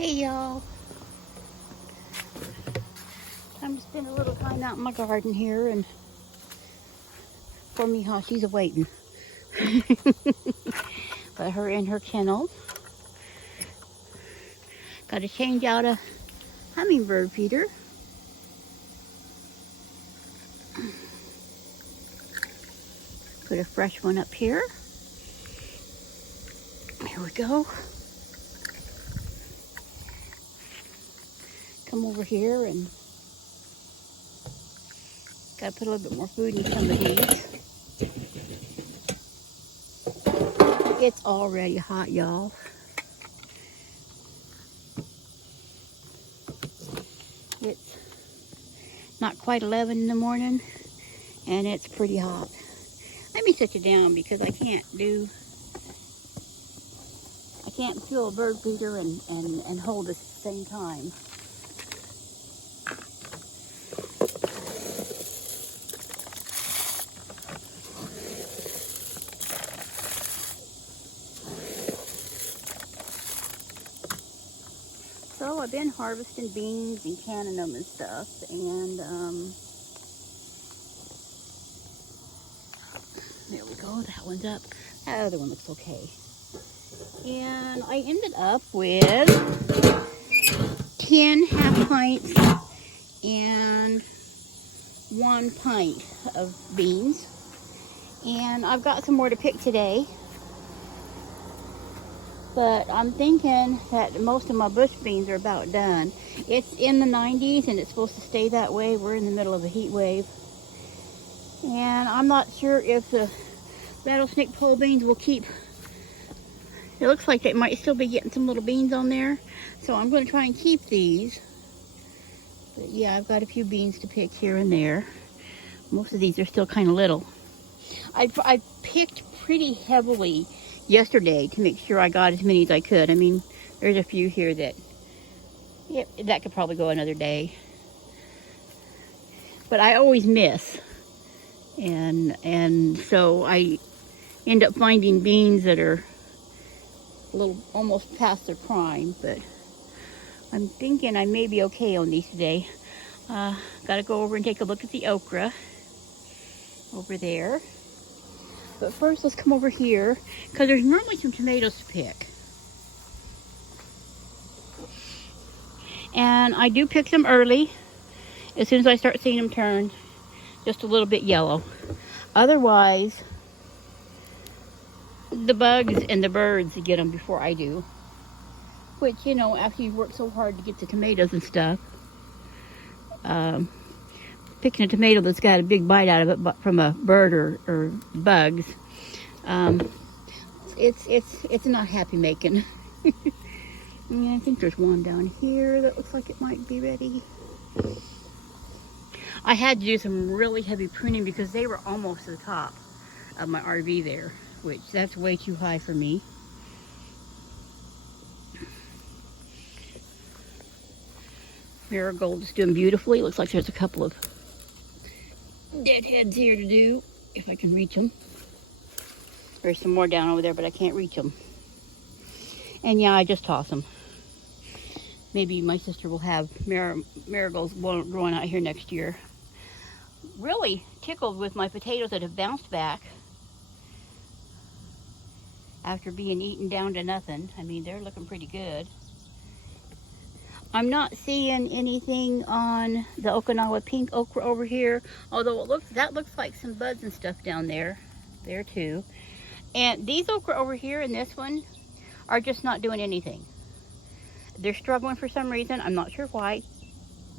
Hey y'all, time to spend a little time out in my garden here, and poor Miha, she's a-waiting. But her in her kennel. Got to change out a hummingbird feeder. Put a fresh one up here. Here we go. Come over here and gotta put a little bit more food in some of these. It's already hot, y'all. It's not quite 11 in the morning, and it's pretty hot. Let me sit you down because I can't fill a bird feeder and hold this at the same time. So I've been harvesting beans and canning them and stuff, and there we go, that one's up. That other one looks okay. And I ended up with 10 half pints and 1 pint of beans. And I've got some more to pick today. But I'm thinking that most of my bush beans are about done. It's in the 90s and it's supposed to stay that way. We're in the middle of a heat wave. And I'm not sure if the rattlesnake pole beans will keep. It looks like they might still be getting some little beans on there. So I'm going to try and keep these. But yeah, I've got a few beans to pick here and there. Most of these are still kind of little. I picked pretty heavily yesterday to make sure I got as many as I could. I mean, there's a few here that, yeah, that could probably go another day. But I always miss. And so I end up finding beans that are a little almost past their prime, but I'm thinking I may be okay on these today. Gotta go over and take a look at the okra over there. But first, let's come over here, because there's normally some tomatoes to pick. And I do pick them early, as soon as I start seeing them turn just a little bit yellow. Otherwise, the bugs and the birds get them before I do. Which, you know, after you've worked so hard to get the tomatoes and stuff, picking a tomato that's got a big bite out of it from a bird or bugs, it's not happy making. Yeah, I think there's one down here that looks like it might be ready. I had to do some really heavy pruning because they were almost to the top of my RV there, which that's way too high for me. Marigold is doing beautifully. Looks like there's a couple of deadheads here to do, if I can reach them. There's some more down over there, but I can't reach them. And yeah, I just toss them. Maybe my sister will have marigolds growing out here next year. Really tickled with my potatoes that have bounced back after being eaten down to nothing. I mean, they're looking pretty good. I'm not seeing anything on the Okinawa pink okra over here, although that looks like some buds and stuff down there too. And these okra over here and this one are just not doing anything. They're struggling for some reason. I'm not sure why,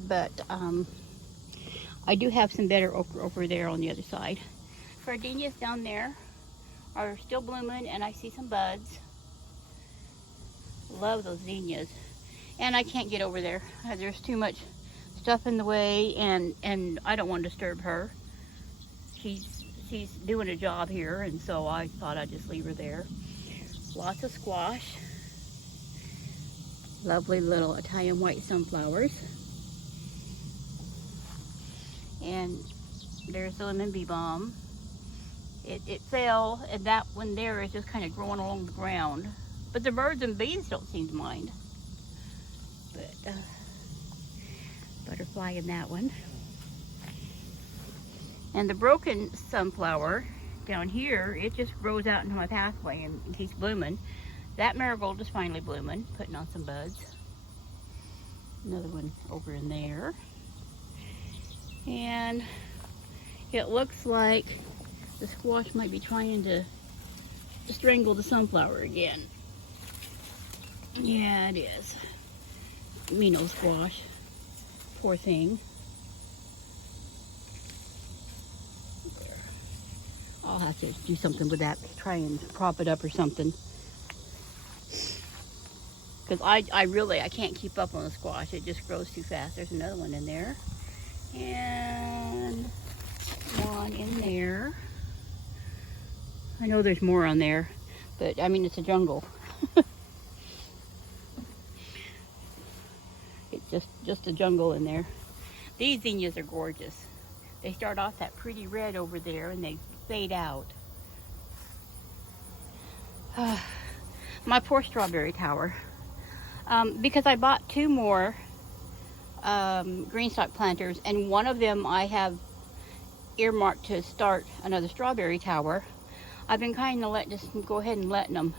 but I do have some better okra over there on the other side. Gardenias down there are still blooming, and I see some buds. Love those zinnias. And I can't get over there. There's too much stuff in the way, and I don't want to disturb her. She's doing a job here, and so I thought I'd just leave her there. Lots of squash. Lovely little Italian white sunflowers. And there's the lemon bee balm. It fell, and that one there is just kind of growing along the ground. But the birds and bees don't seem to mind. But butterfly in that one. And the broken sunflower down here, it just grows out into my pathway and keeps blooming. That marigold is finally blooming, putting on some buds. Another one over in there. And it looks like the squash might be trying to strangle the sunflower again. Yeah, it is. Mean old squash. Poor thing. There. I'll have to do something with that. Try and prop it up or something. Because I can't keep up on the squash. It just grows too fast. There's another one in there. And one in there. I know there's more on there, but I mean, it's a jungle. It's just a jungle in there. These zinnias are gorgeous. They start off that pretty red over there and they fade out. My poor strawberry tower. Because I bought 2 more green stock planters, and one of them I have earmarked to start another strawberry tower. I've been kind of just go ahead and letting them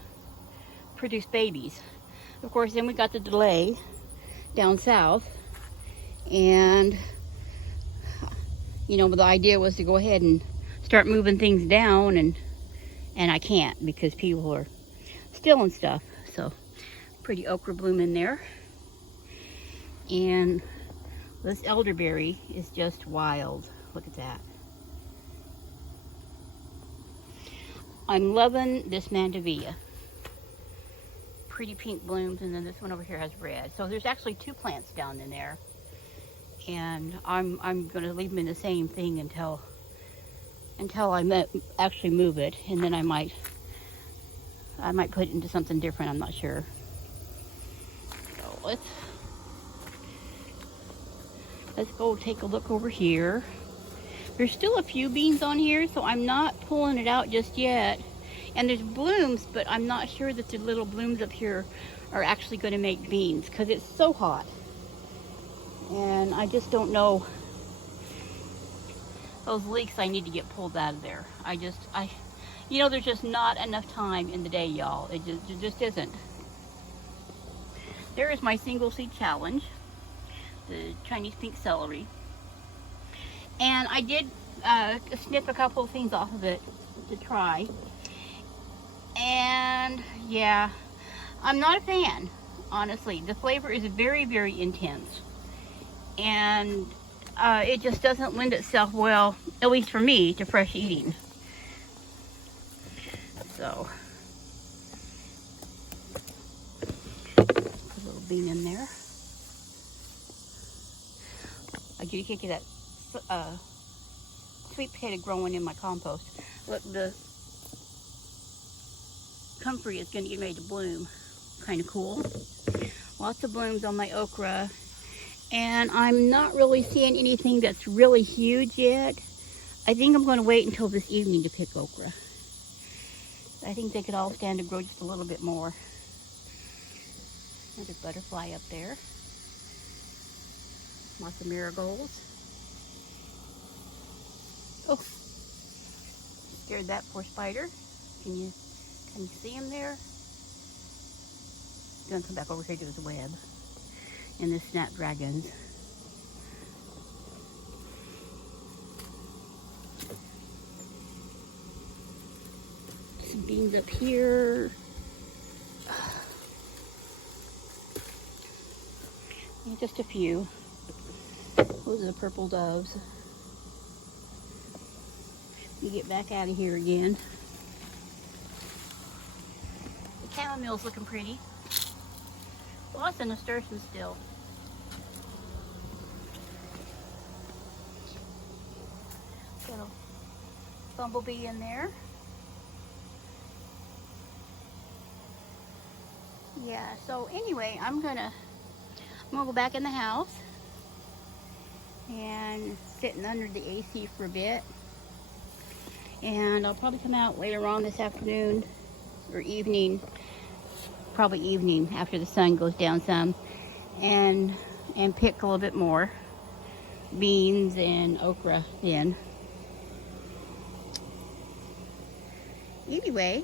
produce babies. Of course, then we got the delay down south, and you know, the idea was to go ahead and start moving things down, and I can't because people are stealing stuff. So pretty okra bloom in there. And this elderberry is just wild. Look at that. I'm loving this mandevilla. Pretty pink blooms, and then this one over here has red. So there's actually 2 plants down in there. And I'm going to leave them in the same thing until I actually move it, and then I might put it into something different. I'm not sure. So let's go take a look over here. There's still a few beans on here, so I'm not pulling it out just yet. And there's blooms, but I'm not sure that the little blooms up here are actually going to make beans because it's so hot. And I just don't know. Those leeks, I need to get pulled out of there. You know, there's just not enough time in the day, y'all. It just isn't. There is my single seed challenge, the Chinese pink celery. And I did snip a couple of things off of it to try. And yeah, I'm not a fan, honestly. The flavor is very, very intense. And it just doesn't lend itself well, at least for me, to fresh eating. So, put a little bean in there. I get a kick of that sweet potato growing in my compost. Look, the comfrey is going to get ready to bloom. Kind of cool. Lots of blooms on my okra. And I'm not really seeing anything that's really huge yet. I think I'm going to wait until this evening to pick okra. I think they could all stand to grow just a little bit more. There's a butterfly up there. Lots of marigolds. Oh, scared that poor spider. Can you see him there? He's gonna come back over here to his web. And the snapdragons. Some beans up here. Yeah, just a few. Those are the purple doves. You get back out of here again. The chamomile's looking pretty. Lots of nasturtium still. Got a bumblebee in there. Yeah, so anyway, I'm gonna go back in the house and sitting under the AC for a bit. And I'll probably come out later on this afternoon or evening, probably evening after the sun goes down some, and pick a little bit more beans and okra in. Anyway,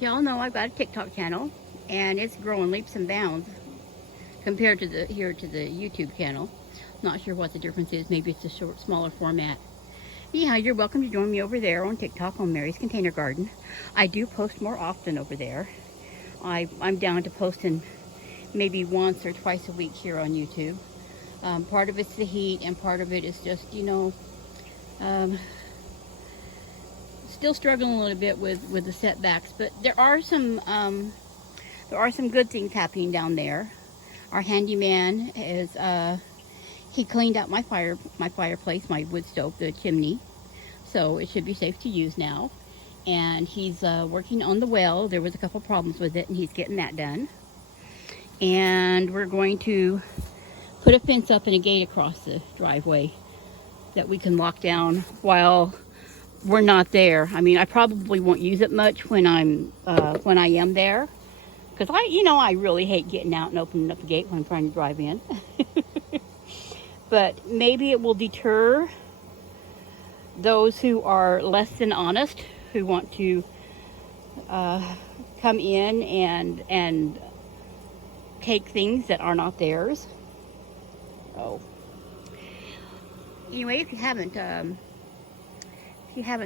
y'all know I've got a TikTok channel, and it's growing leaps and bounds compared to the YouTube channel. Not sure what the difference is. Maybe it's a short, smaller format. Anyhow, you're welcome to join me over there on TikTok on Mary's Container Garden. I do post more often over there. I'm down to posting maybe once or twice a week here on YouTube. Part of it's the heat, and part of it is just, you know, still struggling a little bit with the setbacks. But there are some good things happening down there. Our handyman is he cleaned out my fireplace, my wood stove, the chimney, so it should be safe to use now. And he's working on the well. There was a couple problems with it, and he's getting that done. And we're going to put a fence up and a gate across the driveway that we can lock down while we're not there. I mean, I probably won't use it much when I am there, because I really hate getting out and opening up the gate when I'm trying to drive in. But maybe it will deter those who are less than honest, who want to come in and take things that are not theirs. Oh, anyway, if you haven't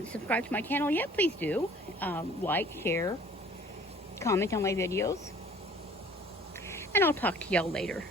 subscribed to my channel yet, please do. Like, share, comment on my videos, and I'll talk to y'all later.